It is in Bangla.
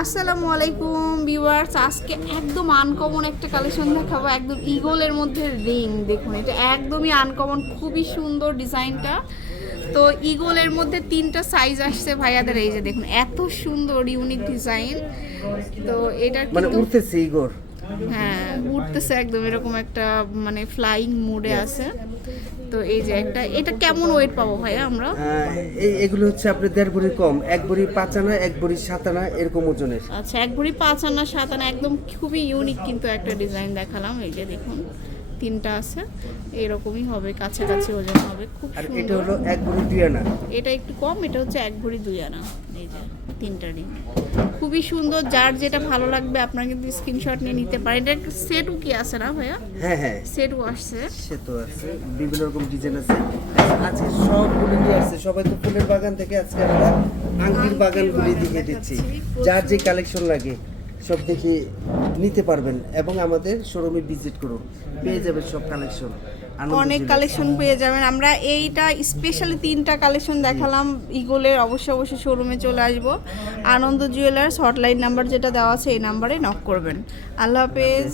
আসসালামু আলাইকুম ভিউয়ার্স। আজকে একদম আনকমন একটা কালেকশন দেখাবো। একদম ইগলের মধ্যে রিং দেখুন এটা একদমই আনকমন খুবই সুন্দর ডিজাইনটা। তো ইগলের মধ্যে তিনটা সাইজ আসছে ভাইয়াদের এই যে দেখুন এত সুন্দর ইউনিক ডিজাইন তো এটা মানে উঠতেছে ইগোর হ্যাঁ উঠতেছে একদম এরকম একটা মানে ফ্লাইং মুডে আছে। তো এই যে একটা এটা কেমন ওয়েট পাবো ভাইয়া আমরা? এই এগুলো হচ্ছে আপনার দেড় ভরি কম এক ভরি পাঁচ আনা এক ভরি সাত আনা এরকম ওজনের। আচ্ছা এক ভরি পাঁচ আনা সাত আনা একদম খুবই ইউনিক কিন্তু একটা ডিজাইন দেখালাম এই যে দেখুন। তিনটা আছে এরকমই হবে কাছাকাছি ওজন হবে খুব আর এটা সুন্দর। হলো এক ভরি দুই আনা? এটা একটু কম এটা হচ্ছে এক ভরি দুই আনা এই যে তিনটা রিং খুবই সুন্দর যার যেটা ভালো লাগবে আপনারা কিন্তু স্ক্রিনশট নিয়ে নিতে পারেন। এটা একটা সেটও কি আছে না ভাইয়া? হ্যাঁ হ্যাঁ। সেটও আসছে। সে তো আছে বিভিন্ন রকম ডিজাইন আছে। আজকে সবগুলো নিয়ে আসছে। সবাই তো ফুলের বাগান থেকে আজকে আমরা আংটির বাগানগুলি দিকে দিচ্ছি। যার যে কালেকশন লাগে। সব দেখে নিতে পারবেন এবং আমাদের শোরুমে ভিজিট করুন। পেয়ে যাবেন সব কালেকশন অনেক কালেকশন পেয়ে যাবেন। আমরা এইটা স্পেশালি তিনটা কালেকশন দেখালাম। ইগোলের অবশ্যই অবশ্যই শোরুমে চলে আসব। আনন্দ জুয়েলার্স হটলাইন নাম্বার যেটা দেওয়া আছে এই নাম্বারে নক করবেন। আল্লাহ হাফেজ।